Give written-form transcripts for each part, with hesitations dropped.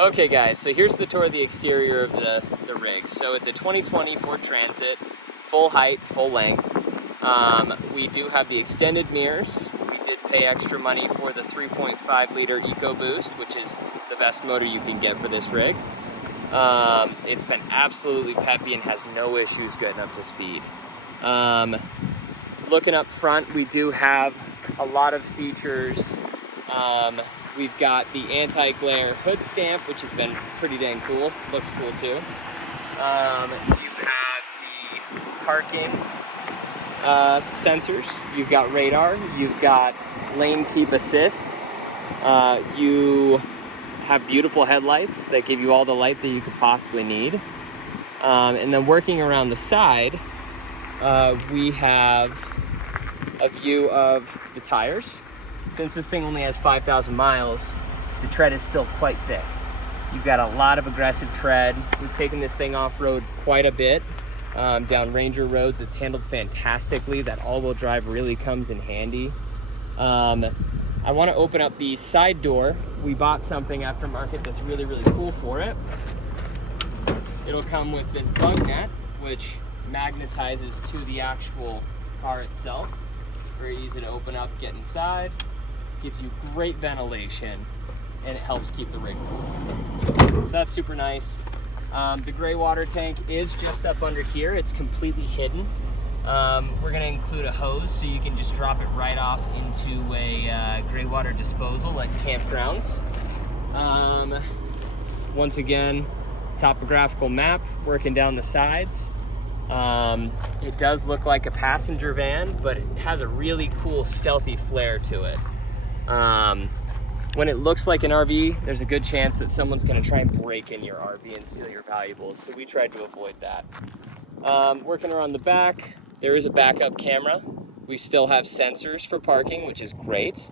Okay guys, so here's the tour of the exterior of the rig. So it's a 2020 Ford Transit, full height, full length. We do have the extended mirrors. We did pay extra money for the 3.5 liter EcoBoost, which is the best motor you can get for this rig. It's been absolutely peppy and has no issues getting up to speed. Looking up front, we do have a lot of features. We've got the anti-glare hood stamp, which has been pretty dang cool. Looks cool too. You have the parking sensors. You've got radar. You've got lane keep assist. You have beautiful headlights that give you all the light that you could possibly need. And then working around the side, we have a view of the tires. Since this thing only has 5,000 miles, the tread is still quite thick. You've got a lot of aggressive tread. We've taken this thing off-road quite a bit, down Ranger roads. It's handled fantastically. That all-wheel drive really comes in handy. I want to open up the side door. We bought something aftermarket that's really, really cool for it. It'll come with this bug net, which magnetizes to the actual car itself. Very easy to open up, get inside. Gives you great ventilation, and it helps keep the rig cool. So that's super nice. The gray water tank is just up under here. It's completely hidden. We're gonna include a hose so you can just drop it right off into a gray water disposal at campgrounds. Once again, topographical map working down the sides. It does look like a passenger van, but it has a really cool stealthy flair to it. When it looks like an RV, there's a good chance that someone's gonna try and break in your RV and steal your valuables, so we tried to avoid that. Working around the back, there is a backup camera. We still have sensors for parking, which is great.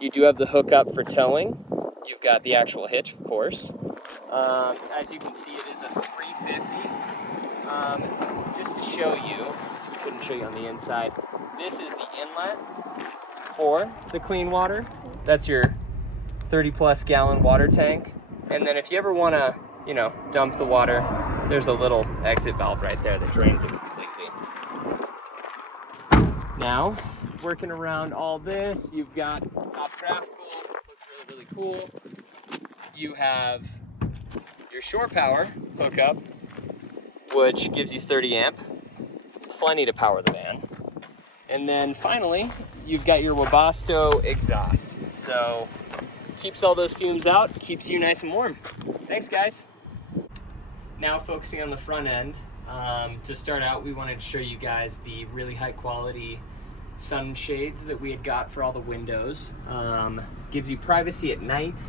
You do have the hookup for towing. You've got the actual hitch, of course. As you can see, it is a 350. Just to show you, since we couldn't show you on the inside, this is the inlet for the clean water. That's your 30+ gallon water tank. And then if you ever want to, dump the water, there's a little exit valve right there that drains it completely. Now, working around all this, you've got topographical, looks really, really cool. You have your shore power hookup, which gives you 30 amp, plenty to power the van. And then finally, you've got your Webasto exhaust. So keeps all those fumes out, keeps you nice and warm. Thanks guys. Now focusing on the front end, to start out, we wanted to show you guys the really high quality sunshades that we had got for all the windows. Gives you privacy at night,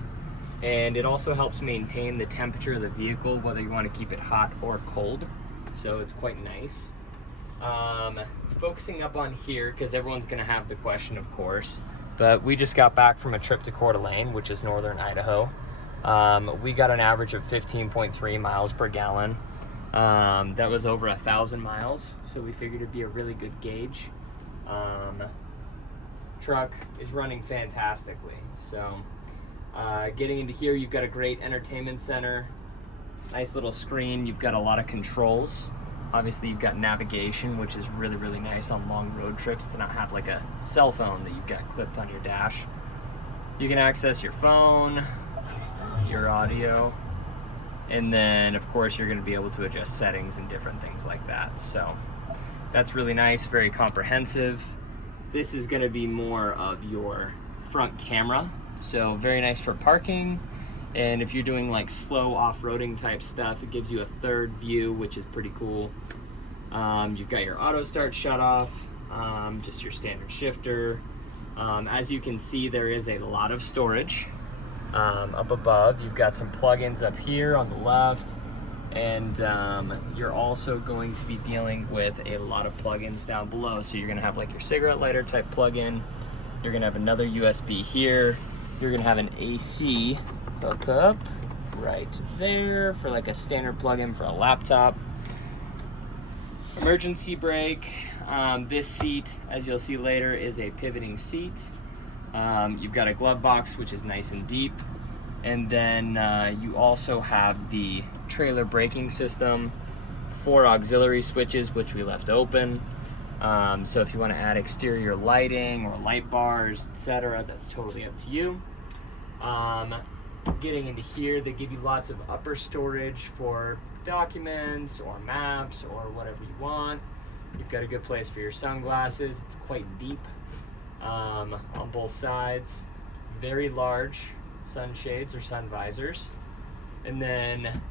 and it also helps maintain the temperature of the vehicle, whether you want to keep it hot or cold. So it's quite nice. Focusing up on here, because everyone's going to have the question, of course, but we just got back from a trip to Coeur d'Alene, which is northern Idaho. We got an average of 15.3 miles per gallon. That was over 1,000 miles, so we figured it'd be a really good gauge. Truck is running fantastically. So getting into here, you've got a great entertainment center, nice little screen. You've got a lot of controls. Obviously you've got navigation, which is really, really nice on long road trips to not have like a cell phone that you've got clipped on your dash. You can access your phone, your audio, and then of course you're going to be able to adjust settings and different things like that. So that's really nice, very comprehensive. This is going to be more of your front camera, so very nice for parking. And if you're doing like slow off-roading type stuff, it gives you a third view, which is pretty cool. You've got your auto start shut off, just your standard shifter. As you can see, there is a lot of storage up above. You've got some plugins up here on the left, and you're also going to be dealing with a lot of plugins down below. So you're gonna have like your cigarette lighter type plug-in. You're gonna have another USB here. You're gonna have an AC hookup right there for like a standard plug-in for a laptop. Emergency brake. This seat, as you'll see later, is a pivoting seat. You've got a glove box, which is nice and deep. And then you also have the trailer braking system, 4 auxiliary switches, which we left open. So if you want to add exterior lighting or light bars, etc., that's totally up to you. Getting into here, they give you lots of upper storage for documents or maps or whatever you want. You've got a good place for your sunglasses. It's quite deep on both sides. Very large sunshades or sun visors. And then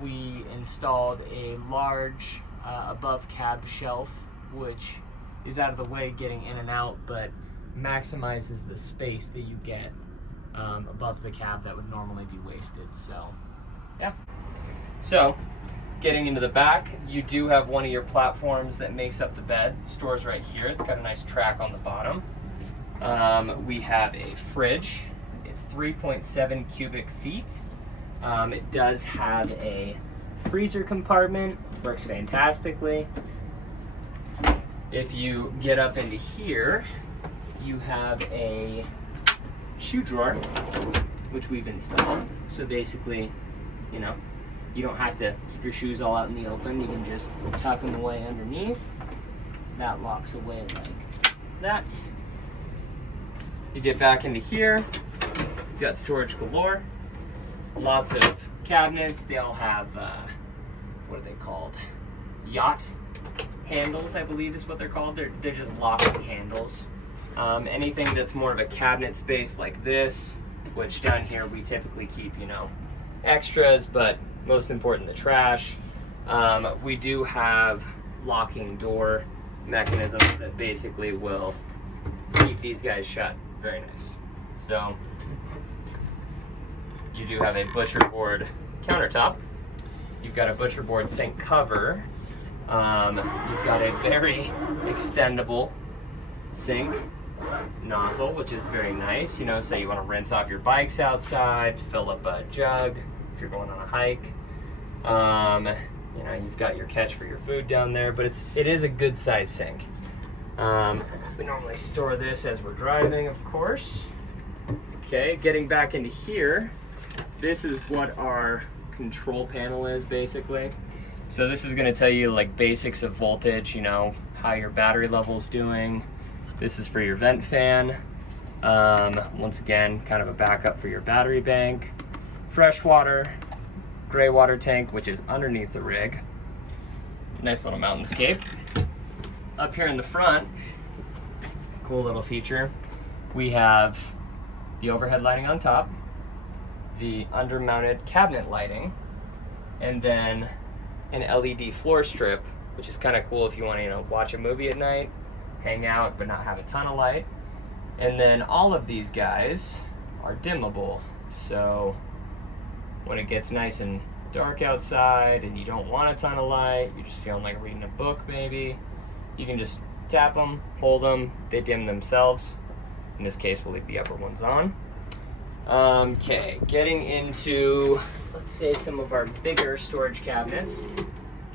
we installed a large above cab shelf, which is out of the way getting in and out, but maximizes the space that you get above the cab that would normally be wasted. So yeah. So getting into the back, you do have one of your platforms that makes up the bed. It stores right here. It's got a nice track on the bottom. We have a fridge. It's 3.7 cubic feet. It does have a freezer compartment. Works fantastically. If you get up into here, you have a shoe drawer, which we've installed. So basically, you know, you don't have to keep your shoes all out in the open. You can just tuck them away underneath. That locks away like that. You get back into here, you've got storage galore. Lots of cabinets. They all have, what are they called? Yacht handles, I believe is what they're called. They're just locking handles. Anything that's more of a cabinet space like this, which down here we typically keep, you know, extras, but most important, the trash. We do have locking door mechanisms that basically will keep these guys shut. Very nice. So you do have a butcher board countertop. You've got a butcher board sink cover. You've got a very extendable sink nozzle, which is very nice. You know, say you want to rinse off your bikes outside, fill up a jug if you're going on a hike. You know, you've got your catch for your food down there, but it is a good size sink. We normally store this as we're driving, of course. Okay, getting back into here, this is what our control panel is basically. So this is going to tell you like basics of voltage, you know, how your battery level's doing. This is for your vent fan. Once again, kind of a backup for your battery bank. Freshwater, gray water tank, which is underneath the rig. Nice little mountainscape. Up here in the front, cool little feature. We have the overhead lighting on top, the under-mounted cabinet lighting, and then an LED floor strip, which is kind of cool if you want to, you know, watch a movie at night, hang out, but not have a ton of light. And then all of these guys are dimmable. So when it gets nice and dark outside and you don't want a ton of light, you're just feeling like reading a book maybe, you can just tap them, hold them, they dim themselves. In this case, we'll leave the upper ones on. Okay, getting into, let's say, some of our bigger storage cabinets.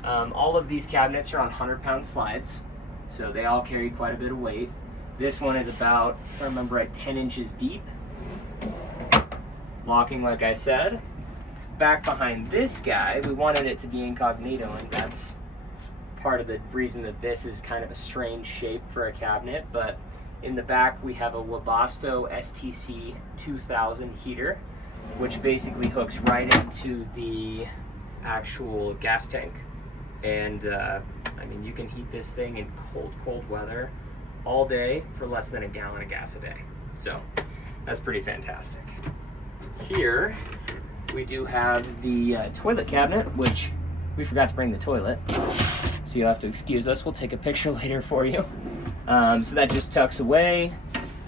All of these cabinets are on 100-pound slides, so they all carry quite a bit of weight. This one is about, if I remember right, 10 inches deep. Locking, like I said. Back behind this guy, we wanted it to be incognito, and that's part of the reason that this is kind of a strange shape for a cabinet. But in the back, we have a Webasto STC 2000 heater, which basically hooks right into the actual gas tank. And I mean, you can heat this thing in cold weather all day for less than a gallon of gas a day. So that's pretty fantastic. Here we do have the toilet cabinet, which we forgot to bring the toilet, so you'll have to excuse us. We'll take a picture later for you. So that just tucks away.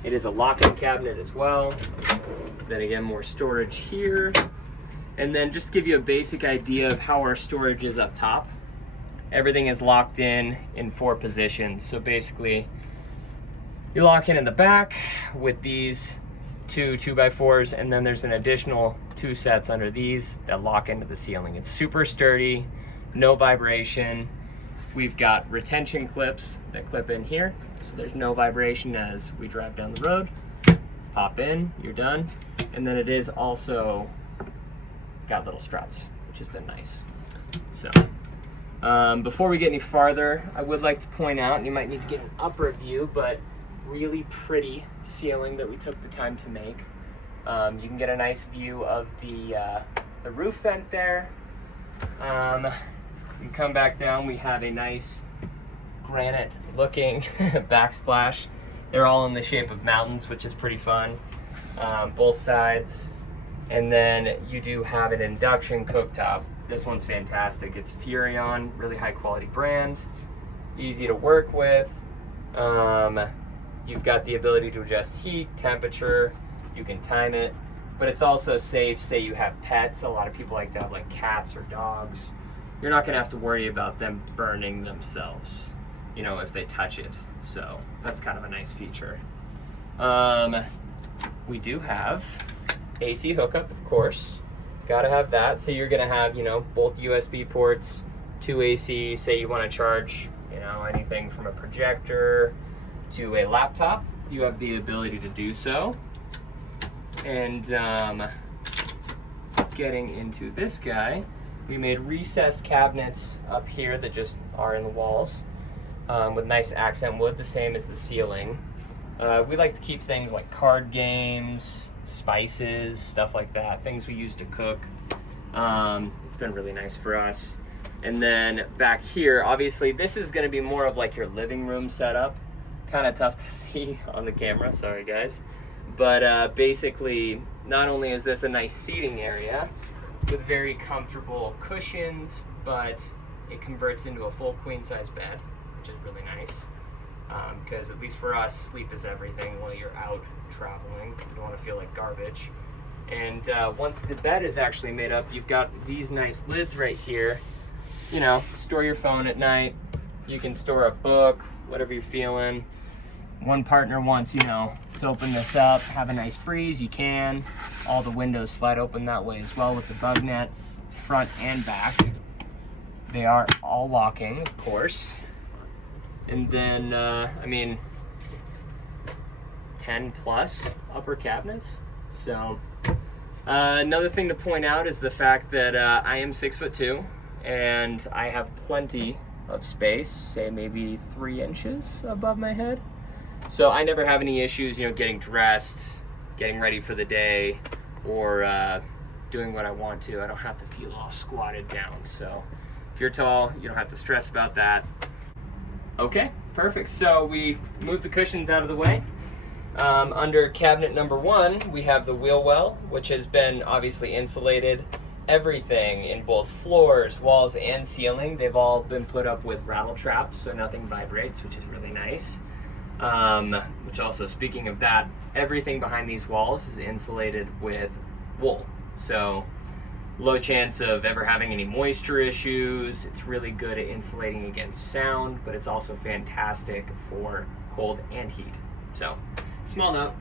It is a lock-up cabinet as well. Then again, more storage here. And then just to give you a basic idea of how our storage is up top, everything is locked in 4 positions. So basically, you lock in the back with these 2 2x4s, and then there's an additional 2 sets under these that lock into the ceiling. It's super sturdy, no vibration. We've got retention clips that clip in here, so there's no vibration as we drive down the road. just pop in, you're done. And then it is also got little struts, which has been nice. So before we get any farther, I would like to point out, and you might need to get an upper view, but really pretty ceiling that we took the time to make. You can get a nice view of the roof vent there. You come back down, we have a nice granite looking backsplash. They're all in the shape of mountains, which is pretty fun, both sides. And then you do have an induction cooktop. This one's fantastic. It's Furrion, really high quality brand, easy to work with. You've got the ability to adjust heat, temperature, you can time it, but it's also safe. Say you have pets, a lot of people like to have like cats or dogs. You're not gonna have to worry about them burning themselves, you know, if they touch it. So that's kind of a nice feature. We do have AC hookup, of course. Gotta have that. So you're gonna have, you know, both USB ports, 2 AC. Say you wanna charge, you know, anything from a projector to a laptop, you have the ability to do so. And getting into this guy, we made recessed cabinets up here that just are in the walls with nice accent wood, the same as the ceiling. We like to keep things like card games, spices, stuff like that, things we use to cook. It's been really nice for us. And then back here, obviously this is gonna be more of like your living room setup. Kind of tough to see on the camera, sorry guys. But basically, not only is this a nice seating area with very comfortable cushions, but it converts into a full queen size bed, which is really nice. Because at least for us, sleep is everything while you're out traveling. You don't want to feel like garbage. And once the bed is actually made up, you've got these nice lids right here. You know, store your phone at night. You can store a book, whatever you're feeling. One partner wants, you know, to open this up, have a nice breeze, you can. All the windows slide open that way as well with the bug net, front and back. They are all locking, of course. And then, I mean, 10 plus upper cabinets. So, another thing to point out is the fact that I am 6'2", and I have plenty of space, say maybe 3 inches above my head. So I never have any issues, you know, getting dressed, getting ready for the day, or doing what I want to. I don't have to feel all squatted down. So if you're tall, you don't have to stress about that. Okay, perfect. So we moved the cushions out of the way. Under cabinet number 1, we have the wheel well, which has been obviously insulated. Everything in both floors, walls, and ceiling, they've all been put up with rattle traps, so nothing vibrates, which is really nice. Which also, speaking of that, everything behind these walls is insulated with wool. So low chance of ever having any moisture issues. It's really good at insulating against sound, but it's also fantastic for cold and heat. So, small note.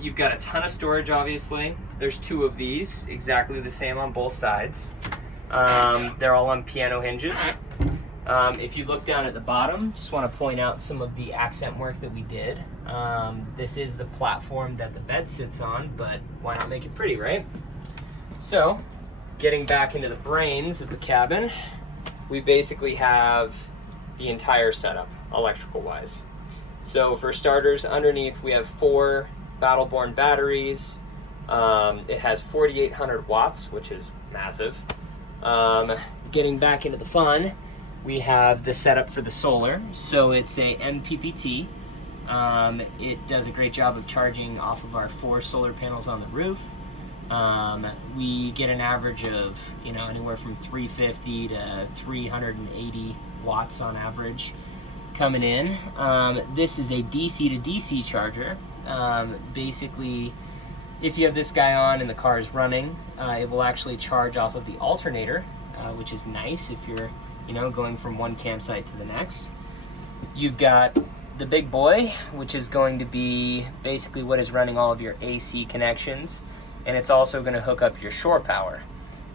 You've got a ton of storage, obviously. There's 2 of these, exactly the same on both sides. They're all on piano hinges. If you look down at the bottom, just want to point out some of the accent work that we did. This is the platform that the bed sits on, but why not make it pretty, right? So, getting back into the brains of the cabin, we basically have the entire setup, electrical-wise. So for starters, underneath we have 4 Battle-Born batteries. It has 4,800 watts, which is massive. Getting back into the fun, we have the setup for the solar. So it's a MPPT. It does a great job of charging off of our 4 solar panels on the roof. We get an average of, you know, anywhere from 350 to 380 watts on average coming in. This is a DC to DC charger. Basically, if you have this guy on and the car is running, it will actually charge off of the alternator, which is nice if you're, you know, going from one campsite to the next. You've got the big boy, which is going to be basically what is running all of your AC connections, and it's also going to hook up your shore power.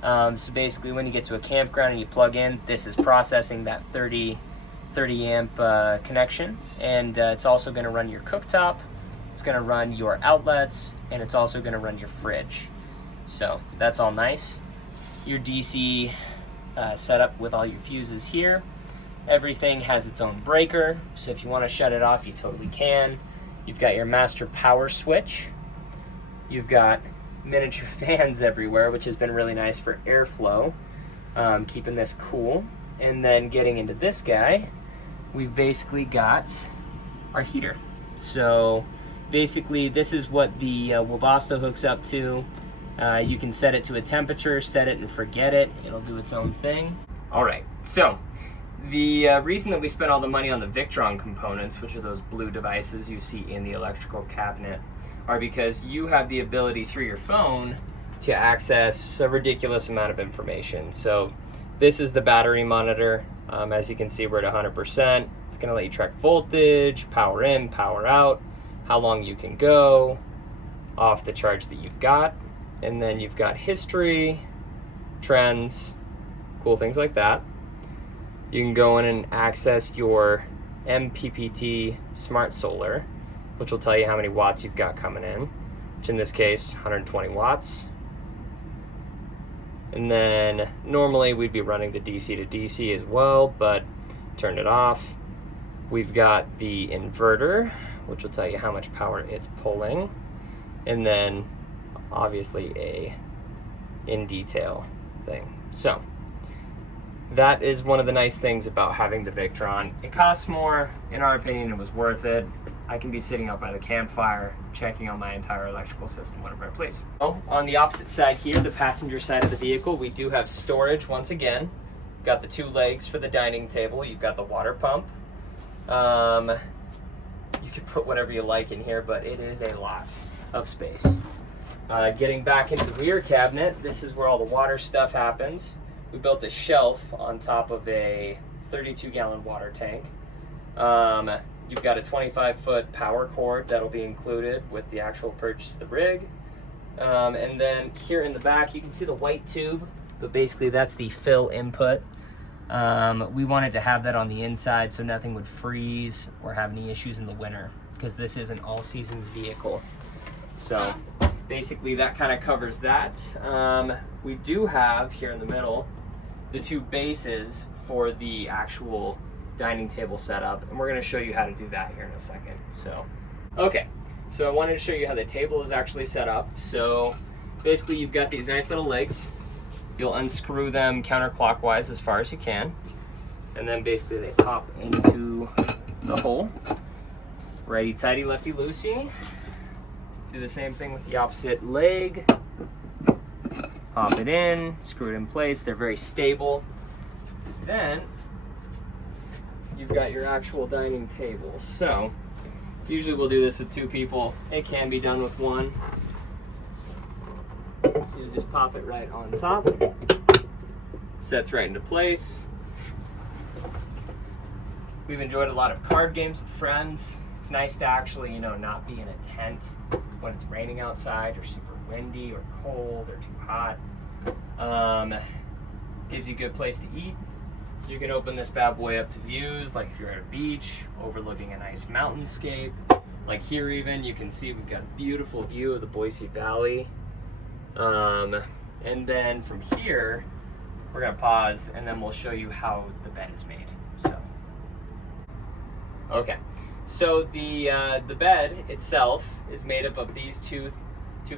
So basically when you get to a campground and you plug in, this is processing that 30 amp connection, and it's also going to run your cooktop It's gonna run your outlets, and it's also gonna run your fridge. So that's all nice. Your DC setup with all your fuses here. Everything has its own breaker, so if you want to shut it off, you totally can. You've got your master power switch. You've got miniature fans everywhere, which has been really nice for airflow, keeping this cool. And then getting into this guy, we've basically got our heater. So basically this is what the Webasto hooks up to. You can set it to a temperature, set it and forget it. It'll do its own thing. All right, so the reason that we spent all the money on the Victron components, which are those blue devices you see in the electrical cabinet, are because you have the ability through your phone to access a ridiculous amount of information. So this is the battery monitor. As you can see, we're at 100%. It's gonna let you track voltage, power in, power out, how long you can go off the charge that you've got. And then you've got history, trends, cool things like that. You can go in and access your MPPT Smart Solar, which will tell you how many watts you've got coming in, which in this case, 120 watts. And then normally we'd be running the DC to DC as well, but turn it off. We've got the inverter, which will tell you how much power it's pulling. And then obviously a in detail thing. So that is one of the nice things about having the Victron. It costs more. In our opinion, it was worth it. I can be sitting out by the campfire checking on my entire electrical system whenever I please. Oh, on the opposite side here, the passenger side of the vehicle, we do have storage once again. You've got the 2 legs for the dining table. You've got the water pump. You can put whatever you like in here, but it is a lot of space. Getting back into the rear cabinet, this is where all the water stuff happens. We built a shelf on top of a 32-gallon water tank. You've got a 25-foot power cord that'll be included with the actual purchase of the rig. And then here in the back, you can see the white tube, but basically that's the fill input. We wanted to have that on the inside so nothing would freeze or have any issues in the winter, because this is an all-seasons vehicle. So basically that kind of covers that. We do have here in the middle the 2 bases for the actual dining table setup, and we're going to show you how to do that here in a second. So okay, so I wanted to show you how the table is actually set up. So basically you've got these nice little legs. You'll unscrew them counterclockwise as far as you can, and then basically they pop into the hole. Righty tighty, lefty loosey. Do the same thing with the opposite leg. Pop it in, screw it in place. They're very stable. Then you've got your actual dining table. So usually we'll do this with 2 people. It can be done with 1. So you just pop it right on top. Sets right into place. We've enjoyed a lot of card games with friends. It's nice to actually, not be in a tent when it's raining outside or super windy or cold or too hot. Gives you a good place to eat. You can open this bad boy up to views, like if you're at a beach overlooking a nice mountainscape. Like here even, you can see we've got a beautiful view of the Boise Valley. And then from here, we're gonna pause and then we'll show you how the bed is made. Okay. So the bed itself is made up of these two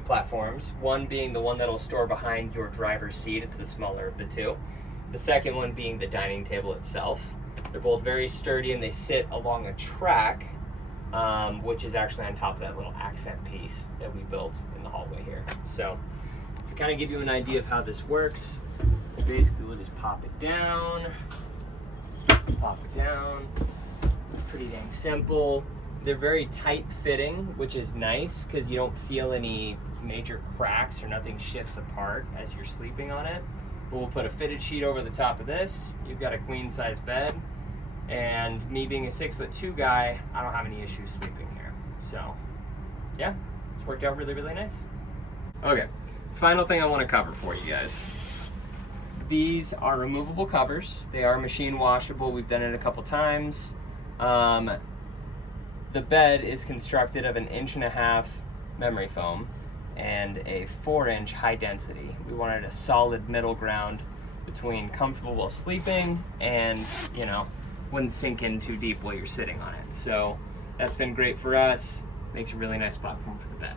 platforms, one being the one that'll store behind your driver's seat. It's the smaller of the 2. The second one being the dining table itself. They're both very sturdy and they sit along a track, which is actually on top of that little accent piece that we built in the hallway here. So to kind of give you an idea of how this works, basically we'll just pop it down. It's pretty dang simple. They're very tight fitting, which is nice because you don't feel any major cracks or nothing shifts apart as you're sleeping on it. But we'll put a fitted sheet over the top of this. You've got a queen size bed, and me being a 6'2" guy, I don't have any issues sleeping here. So yeah, it's worked out really, really nice. Okay, final thing I want to cover for you guys. These are removable covers. They are machine washable. We've done it a couple times. The bed is constructed of an 1.5" memory foam and a 4" high density. We wanted a solid middle ground between comfortable while sleeping and, you know, wouldn't sink in too deep while you're sitting on it. So that's been great for us. Makes a really nice platform for the bed.